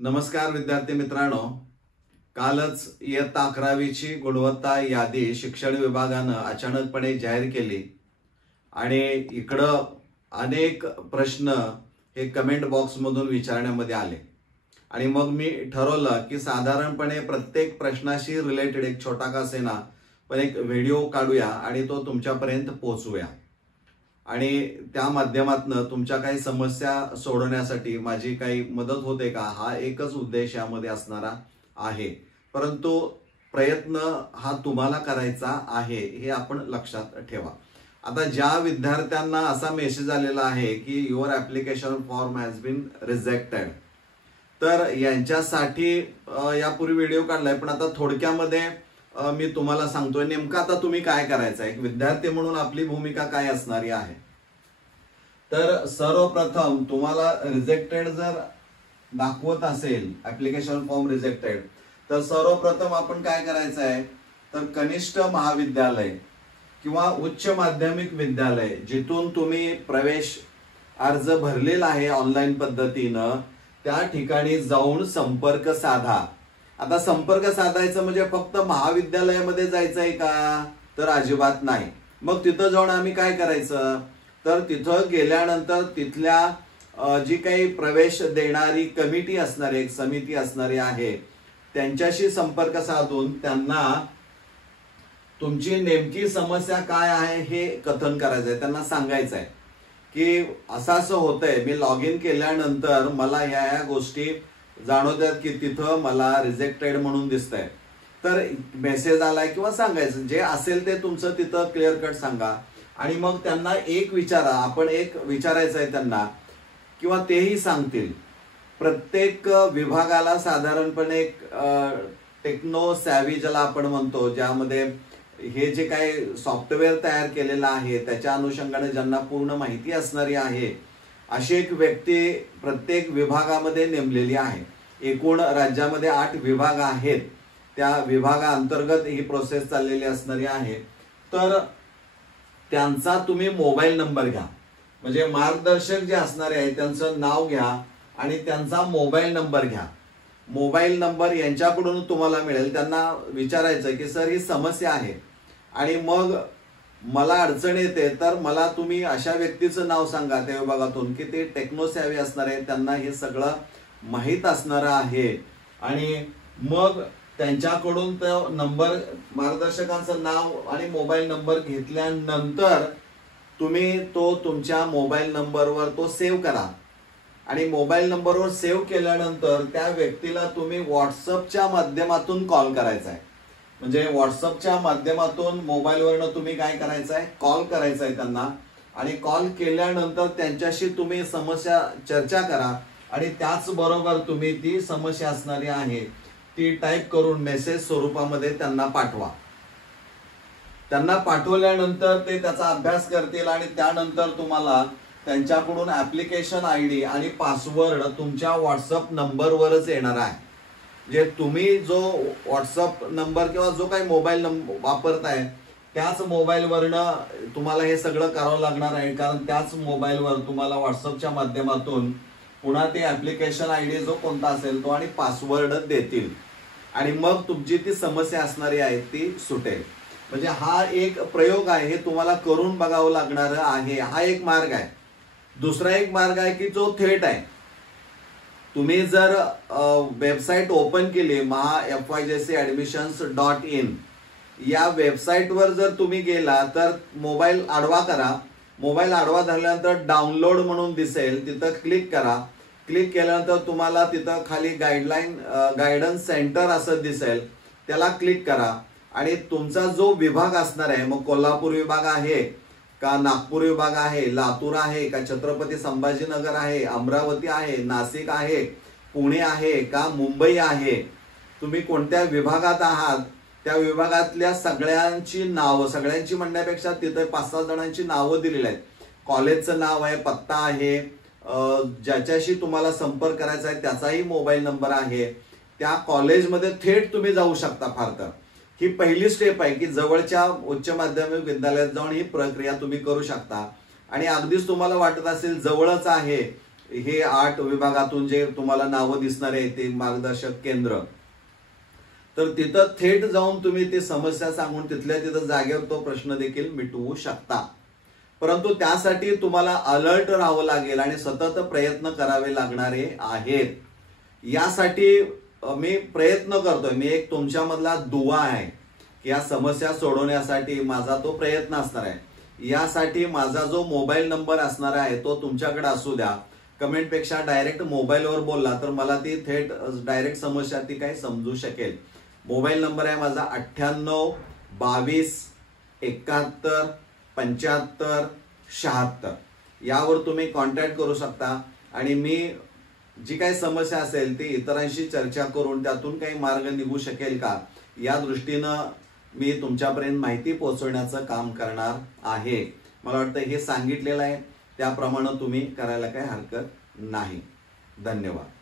नमस्कार विद्यार्थी मित्रांनो, कालच इयत्ता 11वीची गुणवत्ता यादी शिक्षण विभागाने अचानकपणे जाहीर केली आणि इकडं अनेक प्रश्न हे कमेंट बॉक्स मधून विचारण्यामध्ये आले आणि मग मी ठरवलं की साधारणपणे प्रत्येक प्रश्नाशी रिलेटेड एक छोटा का असेना पण एक व्हिडिओ काढूया आणि तो तुमच्यापर्यंत पोहोचवूया आणि त्या माध्यमातून तुमच्या काही समस्या सोडवण्यासाठी माझी काही मदत होते का हा एकच उद्देश यामध्ये असणारा आहे। परंतु प्रयत्न हा तुम्हाला करायचा आहे हे आपण लक्षात ठेवा। आता ज्या विद्यार्थ्यांना असा मेसेज आलेला आहे की your application form has been rejected, तर यांच्यासाठी यापूर्वी व्हिडिओ काढलाय पण आता थोडक्यामध्ये मी तुम्हाला सांगतोय नेमकं आता तुम्ही काय करायचं आहे। एक विद्यार्थी म्हणून आपली भूमिका काय असणारी आहे। तर सर्वप्रथम तुम्हाला रिजेक्टेड जर दाखवत असेल ऍप्लिकेशन फॉर्म रिजेक्टेड, तर सर्वप्रथम आपण काय करायचं आहे, तर कनिष्ठ महाविद्यालय किंवा उच्च माध्यमिक विद्यालय जिथून तुम्ही प्रवेश अर्ज भरलेला आहे ऑनलाईन पद्धतीनं त्या ठिकाणी जाऊन संपर्क साधा। आता संपर्क साधायचं म्हणजे फक्त महाविद्यालयामध्ये जायचं आहे का, तर अजिबात नाही। मग तिथं जाऊन आम्ही काय करायचं, तर तिथं गेल्यानंतर तिथल्या जी काही प्रवेश देणारी कमिटी असणारी एक समिती असणारी आहे त्यांच्याशी संपर्क साधून त्यांना तुमची नेमकी समस्या काय आहे हे कथन करायचं आहे। त्यांना सांगायचं आहे की असं असं होतंय, मी लॉग इन केल्यानंतर मला ह्या गोष्टी जाणवतात की तिथं मला रिजेक्टेड म्हणून दिसतंय, तर मेसेज आलाय किंवा सांगायचं जे असेल ते तुमचं तिथं क्लिअर कट सांगा। आणि मग त्यांना एक विचारा, आपण एक विचारायचं आहे त्यांना किंवा तेही सांगतील। प्रत्येक विभागाला साधारणपणे एक टेक्नो सॅव्ही ज्याला आपण म्हणतो, ज्यामध्ये हे जे काही सॉफ्टवेअर तयार केलेलं आहे त्याच्या अनुषंगाने ज्यांना पूर्ण माहिती असणारी आहे अशी एक व्यक्ती प्रत्येक विभागामध्ये नेमलेली आहे। एकूण राज्यामध्ये 8 विभाग आहेत, त्या विभागाअंतर्गत ही प्रोसेस चाललेली असणारी आहे। तर त्यांचा तुम्ही मोबाईल नंबर घ्या, म्हणजे मार्गदर्शक जे असणारे आहेत त्यांचं नाव घ्या आणि त्यांचा मोबाईल नंबर घ्या। मोबाईल नंबर यांच्याकडून तुम्हाला मिळेल। त्यांना विचारायचं की सर ही समस्या आहे आणि मग मला अडचण येते, तर मला तुम्ही अशा व्यक्तीचं नाव सांगा त्या विभागातून की ते टेक्नो सॅव्ही असणार आहे, त्यांना हे सगळं माहीत असणार आहे। आणि मग त्यांच्याकडून तो नंबर, मार्गदर्शकांचं नाव आणि मोबाईल नंबर घेतल्यानंतर तुम्ही तो तुमच्या मोबाईल नंबरवर तो सेव्ह करा आणि मोबाईल नंबरवर सेव्ह केल्यानंतर त्या व्यक्तीला तुम्ही व्हॉट्सअपच्या माध्यमातून कॉल करायचा आहे। म्हणजे व्हॉट्सअपच्या माध्यमातून मोबाईलवरनं तुम्ही काय करायचं आहे, कॉल करायचा आहे त्यांना आणि कॉल केल्यानंतर त्यांच्याशी तुम्ही समस्या चर्चा करा आणि त्याचबरोबर तुम्ही ती समस्या असणारी आहे ती टाईप करून मेसेज स्वरूपामध्ये त्यांना पाठवा। त्यांना पाठवल्यानंतर ते त्याचा अभ्यास करतील आणि त्यानंतर तुम्हाला त्यांच्याकडून ऍप्लिकेशन आयडी आणि पासवर्ड तुमच्या व्हॉट्सअप नंबरवरच येणार आहे। जे तुम्ही जो व्हॉट्सअप नंबर किंवा जो काही मोबाईल नंबर वापरताय त्याच मोबाईलवरनं तुम्हाला हे सगळं करावं लागणार आहे, कारण त्याच मोबाईलवर तुम्हाला व्हॉट्सअपच्या माध्यमातून पुन्हा ते ऍप्लिकेशन आयडी जो कोणता असेल तो आणि पासवर्ड देतील आणि मग तुमची ती समस्या असणारी आहे ती सुटेल। म्हणजे हा एक प्रयोग आहे, हे तुम्हाला करून बघावं लागणार आहे। हा एक मार्ग आहे। दुसरा एक मार्ग आहे की जो थेट आहे, तुम्ही जर वेबसाईट ओपन केली FYJCadmissions.in या वेबसाईटवर जर तुम्ही गेला तर मोबाईल आडवा करा, मोबाईल आडवा धरल्यानंतर डाउनलोड म्हणून दिसेल, तिथं क्लिक करा। क्लिक केल्यानंतर तुम्हाला तिथं खाली गायडन्स सेंटर असं दिसेल, त्याला क्लिक करा आणि तुमचा जो विभाग असणार आहे, मग कोल्हापूर विभाग आहे का, नागपूर विभाग आहे, लातूर आहे का, छत्रपती संभाजीनगर आहे, अमरावती आहे, नाशिक आहे, पुणे आहे का, मुंबई आहे, तुम्ही कोणत्या विभागात आहात त्या विभागातल्या सगळ्यांची नावं, सगळ्यांची म्हणण्यापेक्षा तिथे 5-6 जणांची नावं दिलेली आहेत। कॉलेजचं नाव आहे, पत्ता आहे, ज्याच्याशी तुम्हाला संपर्क करायचा आहे त्याचाही मोबाईल नंबर आहे, त्या कॉलेजमध्ये थेट तुम्ही जाऊ शकता। फार तर ही पहिली स्टेप आहे की जवळच्या उच्च माध्यमिक विद्यालयात जाऊन ही प्रक्रिया तुम्ही करू शकता। आणि अगदीच तुम्हाला वाटत असेल जवळच आहे, हे 8 विभागातून जे तुम्हाला नावं दिसणार आहे ते मार्गदर्शक केंद्र, तर तिथं थेट जाऊन तुम्ही ती समस्या सांगून तिथल्या तिथं जागेवर तो प्रश्न देखील मिटवू शकता. परंतु त्यासाठी तुम्हाला अलर्ट राहावं लागेल आणि सतत प्रयत्न करावे लागणारे आहेत. यासाठी मी प्रयत्न करतोय. मी एक तुमच्यामधला दुवा आहे की या समस्या सोडवण्यासाठी माझा तो प्रयत्न असणार आहे. यासाठी माझा जो मोबाईल नंबर असणार आहे तो तुमच्याकडे असू द्या. कमेंटपेक्षा डायरेक्ट मोबाईलवर बोलला तर मला ती थेट डायरेक्ट समस्या ती काही समजू शकेल. मोबाईल नंबर आहे माझा 98 22 71 75 76. यावर तुम्ही कॉन्टॅक्ट करू शकता आणि मी जी काही समस्या असेल ती इतरांशी चर्चा करून त्यातून काही मार्ग निघू शकेल का या दृष्टीनं मी तुमच्यापर्यंत माहिती पोहोचवण्याचं काम करणार आहे. मला वाटतं हे सांगितलेलं आहे त्याप्रमाणे तुम्ही करायला काही हरकत नाही. धन्यवाद.